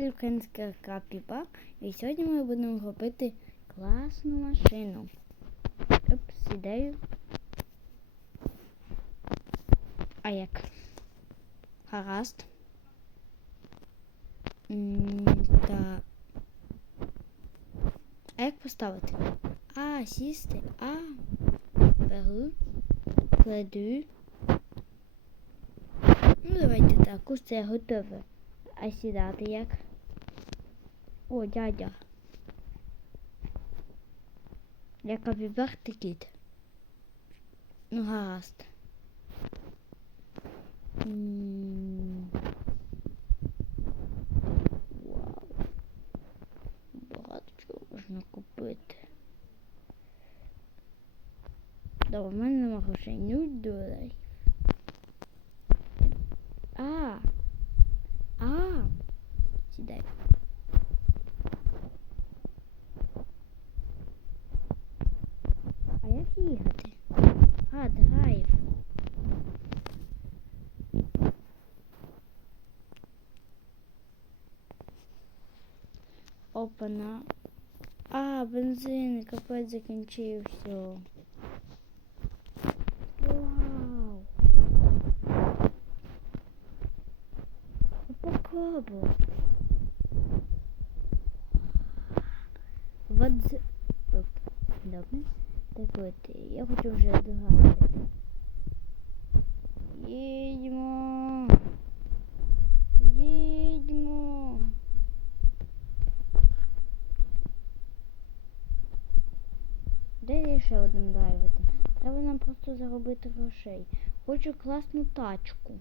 каналі Українська Капіпа. І сьогодні ми будемо робити класну машину. Оп, сідаю. А як? Гаразд. Та. А як поставити? А, сісти. А. Беру. Кладу. Ну, давайте так, усе готове. А сідати як? О, дядя. Я капіберти кіт. Ну, гаразд. Вау. Багато чого можна купити. Да, у мене нема грошей. Ну, доларів. А. А, драйв. Опана. А, бензин, капець закінчився. Вау. Попробуй. Вот Добре. Так от, я хочу вже Де я ще один драйвити? Треба нам просто заробити грошей. Хочу класну тачку.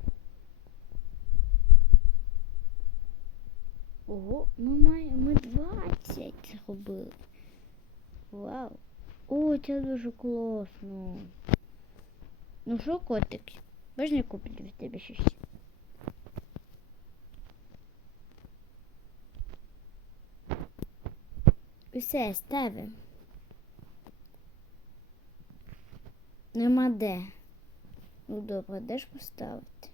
Ого, ми маємо ми 20 зробили. Вау. О, це дуже класно. Ну що, котик? Можна куплю від тебе щось? Усе, ставимо. Нема де. Ну добре, де ж поставити?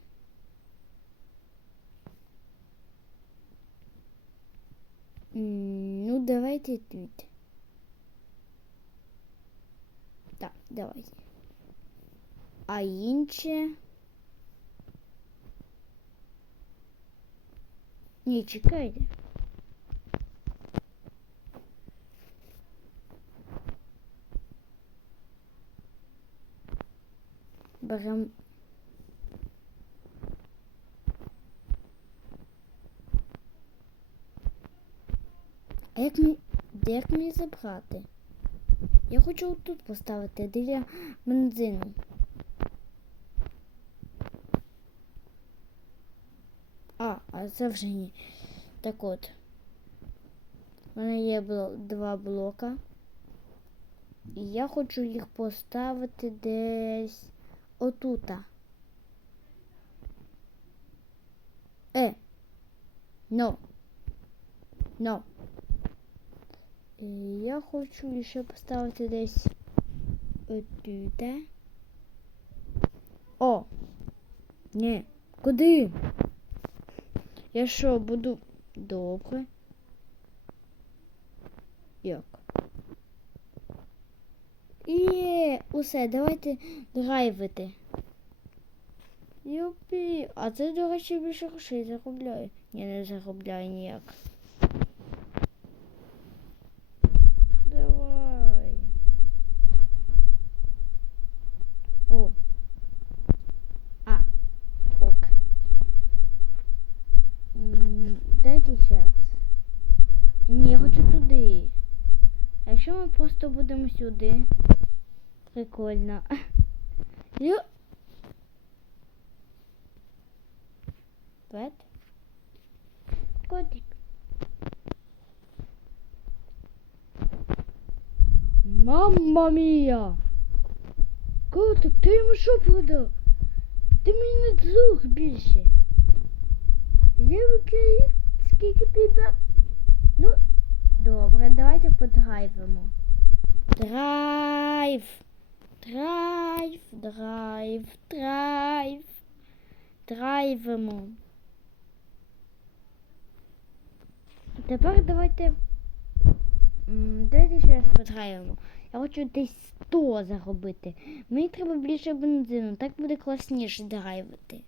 Ну, давайте тут. Так, давайте. А інше. Ні, чекайте. Берем. А як мені, де як мені забрати? Я хочу тут поставити біля бензину. А, а це вже ні. Так от. У мене є два блока. І я хочу їх поставити десь отута. Е. Но. Но. Я хочу ще поставити десь отута. О! Ні. Куди? Я що, буду добре? Як? Є, усе, давайте драйвити. Юпі, а це, до речі, більше грошей заробляє. Ні, не заробляє ніяк. Давай. О. А. Ок. Дайте ще. Ні, я хочу туди. Якщо ми просто будемо сюди? Прикольно. Ю... Пет? Котик. Мамма мія! Котик, ти йому що продав? Ти мені не друг більше. Я український капібар. Ну, добре, давайте подрайвимо. Драйв. Драйв, драйв, драйв. Драйвимо. Тепер давайте. Давайте ще раз подраємо. Я хочу десь 100 заробити. Мені треба більше бензину, так буде класніше драйвити.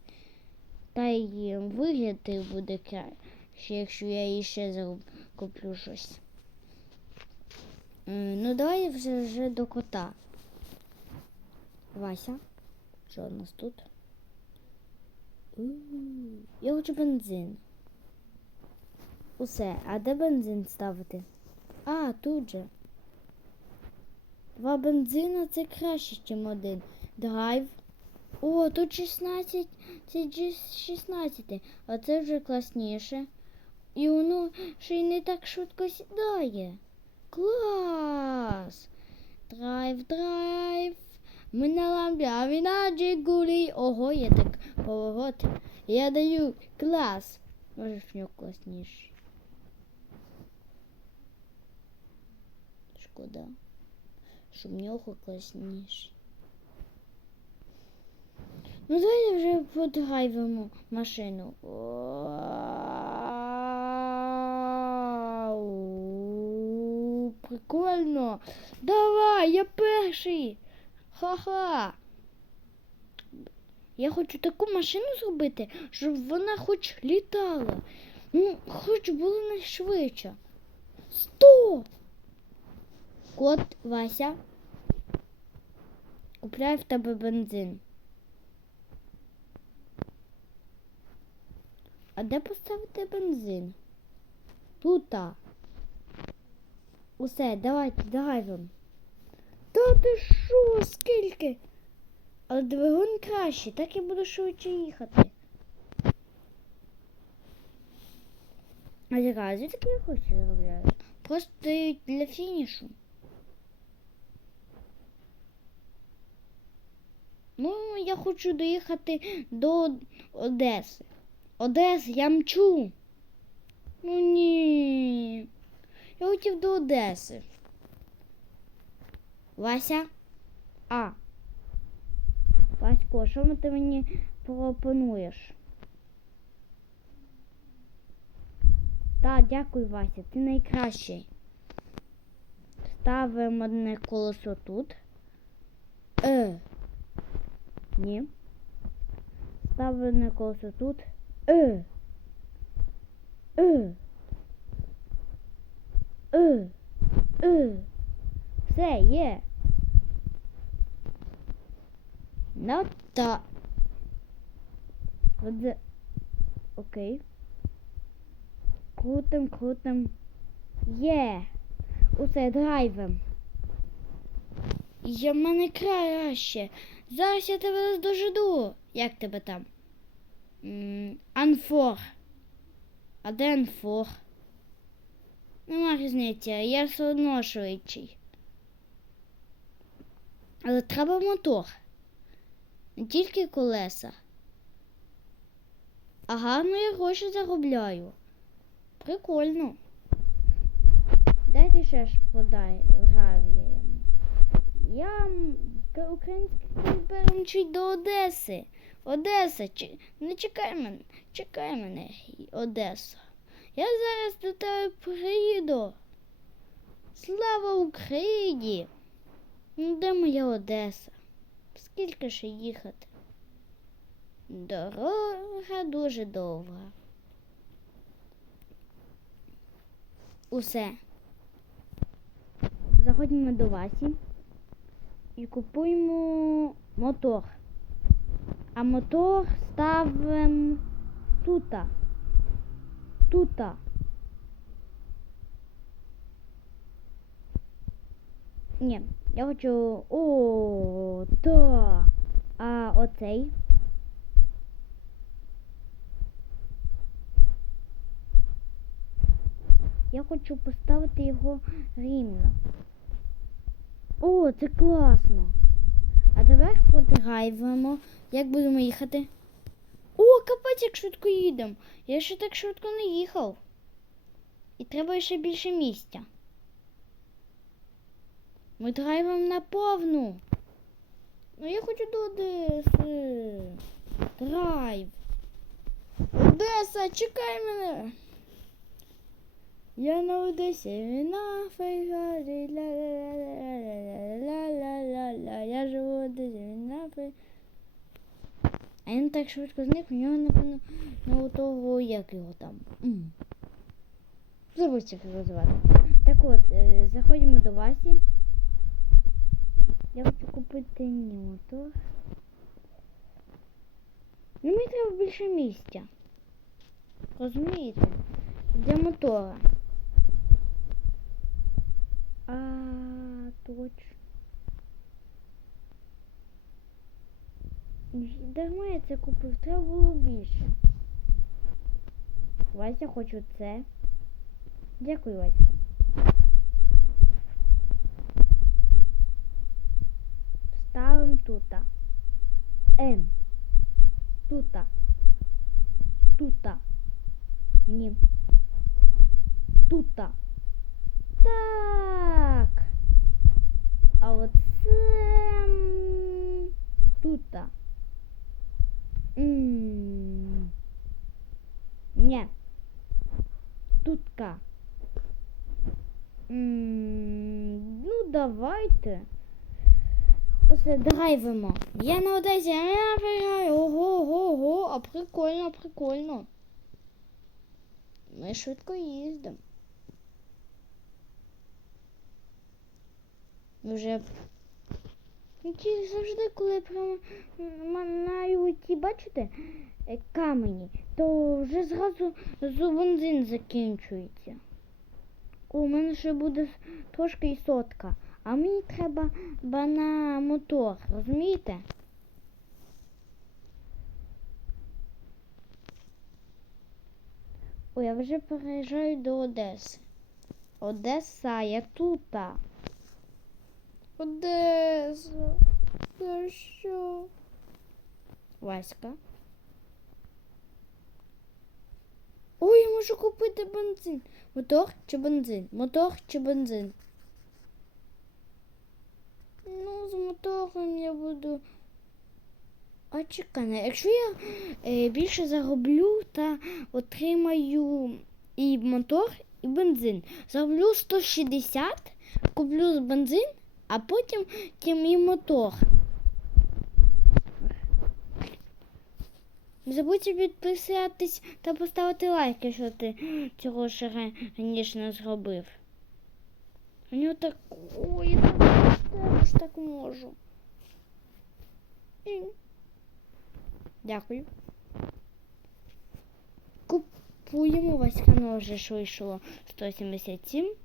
Та й вигляд буде краще, якщо я її ще зароб... куплю щось. Ну, давай вже, вже до кота. Вася, що у нас тут? Я хочу бензин. Усе, а де бензин ставити? А, тут же. Два бензина це краще, ніж один. Драйв. О, тут 16, це G 16, а це вже класніше. І воно ще й не так швидко сідає. Клас! Драйв, драйв. Ми на ламбі, на джигулі. Ого, я так поворот. Я даю клас. Може в нього класніший. Шкода. Щоб в нього класніший. Ну давайте вже подрайвимо машину. Прикольно. Давай, я перший. Ха-ха. Я хочу таку машину зробити, щоб вона хоч літала. Ну, хоч було найшвидше. Сто! Кот Вася. Купляй в тебе бензин. А де поставити бензин? Тута. Усе, давайте, драйвим. Та ти що, скільки? Але двигун краще, так я буду швидше їхати. А звідки я хочу заробляю? Просто для фінішу. Ну, я хочу доїхати до Одеси. Одес, я мчу. Ну ні. Я хотів до Одеси. Вася? А. Васько, що ти мені пропонуєш? Так, дякую, Вася, ти найкращий. Ставимо одне колесо тут. Е. Ні. Ставимо одне колесо тут. Е. Е. Е. Е. Все, є. Ну та. Оце. Окей. Крутим, крутим. Є. Усе драйвем. Я в мене краще. Зараз я тебе дожиду. Як тебе там? Анфор. А де Анфор? Нема різниці, я все одно швидший. Але треба мотор. Не тільки колеса. А гарно я гроші заробляю. Прикольно. Дайте ще ж подай гравієм. Я м, к- український тепер мчить до Одеси. Одеса, чи- не чекай мене, чекай мене, Одеса. Я зараз до тебе приїду. Слава Україні! Де моя Одеса? Скільки ще їхати? Дорога дуже довга. Усе. Заходимо до Васі і купуємо мотор. А мотор ставимо тута. Тута. Ні, я хочу. О, та. А оцей. Я хочу поставити його рівно. О, це класно. А тепер подрайвимо. Як будемо їхати? О, капець, як швидко їдемо. Я ще так швидко не їхав. І треба ще більше місця. Ми драйвимо на повну. Ну я хочу до Одеси. Драйв. Одеса, чекай мене. Я на Одесі, на Фейгарі, ля-ля-ля-ля-ля-ля-ля-ля. Я живу в Одесі, на Фей... А він так швидко зник, у нього, напевно, на у того, як його там. Забудьте, як його звати. Так от, е, заходимо до Васі. Я хочу купити мотор. Ну, мені треба більше місця. Розумієте? Для мотора. А, точно. Дарма я це купив, треба було більше. Вася, хочу це. Дякую, Вася. Тута. М. Тута. Тута. Ні. Тута. Так. А оце тута. М. Ні. Тутка. М, Ну, давайте. Оце драйвимо. Я на Одесі. Я пригаю. Ого, ого, ого. А прикольно, прикольно. Ми швидко їздимо. Вже Ну, ті завжди, коли проминаю ті, бачите, е, камені, то вже зразу бензин закінчується. У мене ще буде трошки сотка. А мені треба ба на мотор, розумієте? Ой, я вже переїжджаю до Одеси. Одеса, я тута. Одеса. За що? Васька. Ой, я можу купити бензин. Мотор чи бензин? Мотор чи бензин? Ну, з мотором я буду. А чекай, якщо я е, більше зароблю та отримаю і мотор, і бензин. Зароблю 160, куплю бензин, а потім тим і мотор. Не забудьте підписатись та поставити лайк, якщо ти цього ще раніше не зробив. У нього так. Я теж так можу. Дякую. Купуємо Васька вже ж вийшло 177.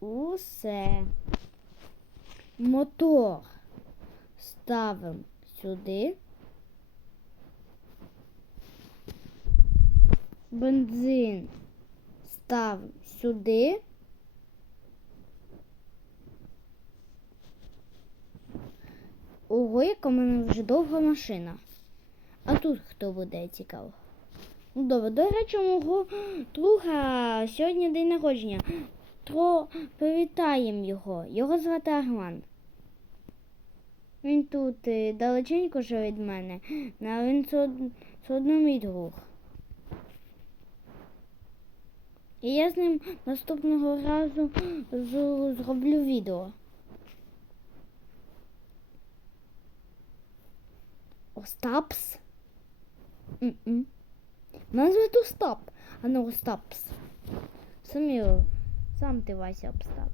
Усе. Мотор ставимо сюди. Бензин ставимо сюди. Ого, яка в мене вже довга машина. А тут хто буде цікаво? Ну добре, до речі, мого друга сьогодні день народження. Тро привітаємо його. Його звати Арман. Він тут е, далеченько живе від мене, але він все од- все одно мій друг. І я з ним наступного разу зроблю відео. Остапс? М-м. Мене звати Остап, а не Остапс. Самі, сам ти Вася Остапс.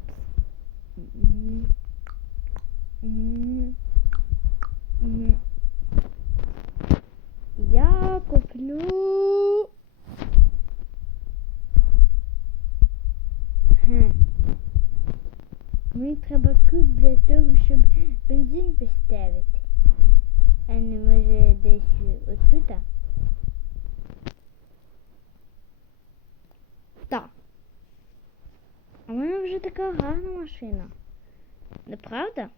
М. М. Я куплю. Хм. Мені треба куб для того, щоб бензин поставити. А не може десь отут. Так. А в мене вже така гарна машина. Неправда?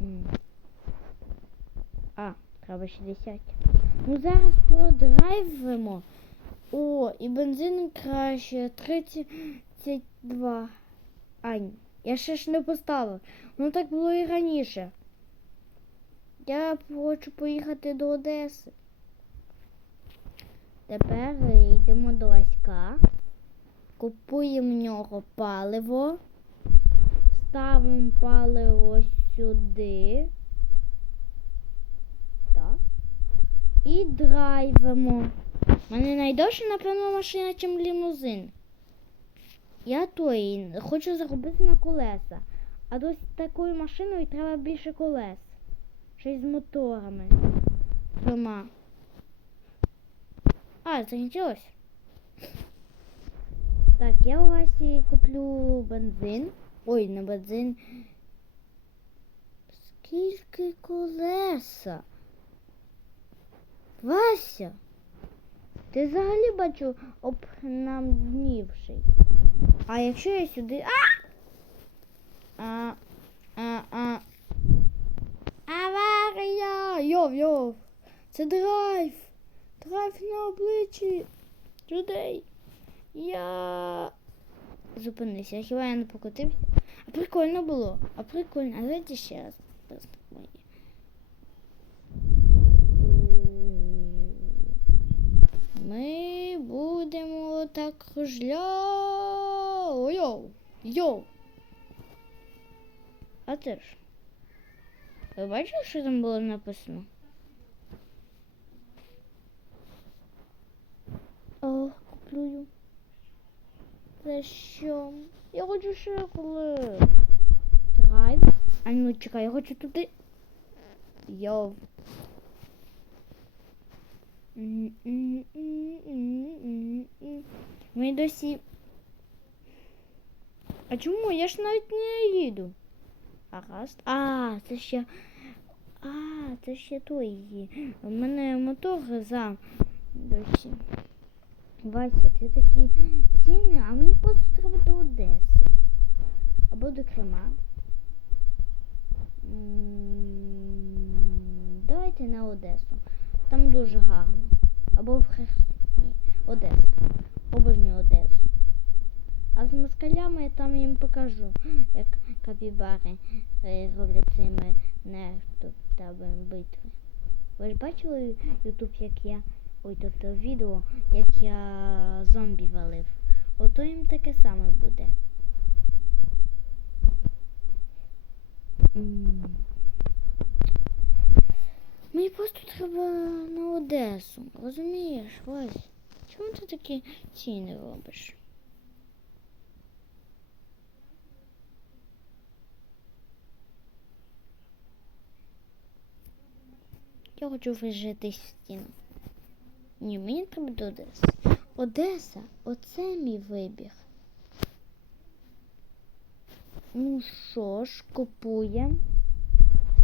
М. А, треба 60. Ну зараз продрайвимо. О, і бензин краще. 32. Ань, я ще ж не поставив. Воно так було і раніше. Я хочу поїхати до Одеси. Тепер йдемо до Васька, купуємо в нього паливо, ставимо паливо сюди. Так. І драйвимо. Мене найдовша, напевно, машина, ніж лімузин. Я той хочу заробити на колеса. А до такою машиною треба більше колес. Й з моторами. Двома. А, закінчилось? Так, я у Васі куплю бензин. Ой, не бензин. Скільки колеса? Вася, ти взагалі бачу обнамнівший. А якщо я сюди. А! А, а, а. Аварія! Йов, йов! Це драйв! Драйв на обличчі! Людей! Я. Зупинися, хіба я не покотився? А прикольно було. А прикольно. А давайте ще раз. Кружля. Йоу! Йоу! А ти ж? Ви бачили, що там було написано? О, куплю. За що? Я хочу ще. Драйв. А ну чекай, я хочу туди. Йоу. Ми досі. А чому? Я ж навіть не їду. А раз. А, це ще. А, це ще той є. У мене мотор за досі. Вася, ти такі ціни, а мені просто треба до Одеси. Або до Крима. Давайте на Одесу. Там дуже гарно. Або в Херсоні. Одеса. Обожнюю Одесу. А з москалями я там їм покажу, як капібари е, роблять цими нефтовими битви. Ви ж бачили Ютуб, як я. Ой, тобто відео, як я зомбі валив. Ото їм таке саме буде. Мені просто треба на Одесу. Розумієш, Вась? Чому ти такі ціни робиш? Я хочу вижитись в стіну. Ні, мені треба до Одеси. Одеса, оце мій вибір. Ну що ж, купуємо.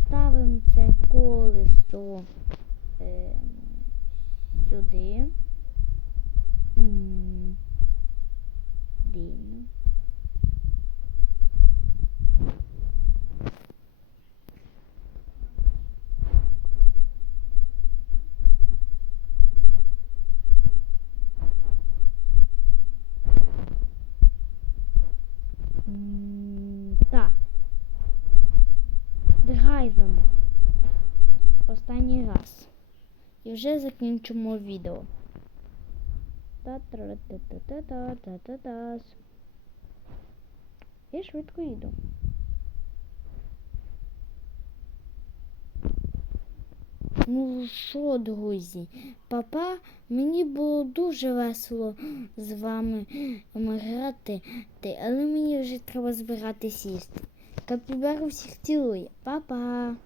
Ставимо це колесо е, сюди. М, Дивно. Так. Драйвимо. Останній раз. І вже закінчимо відео. Та-та-та-та-та-та-та-та. Я швидко їду. Ну що, друзі, папа, мені було дуже весело з вами грати, але мені вже треба збиратись їсти. Капібару всіх цілує. Па-па!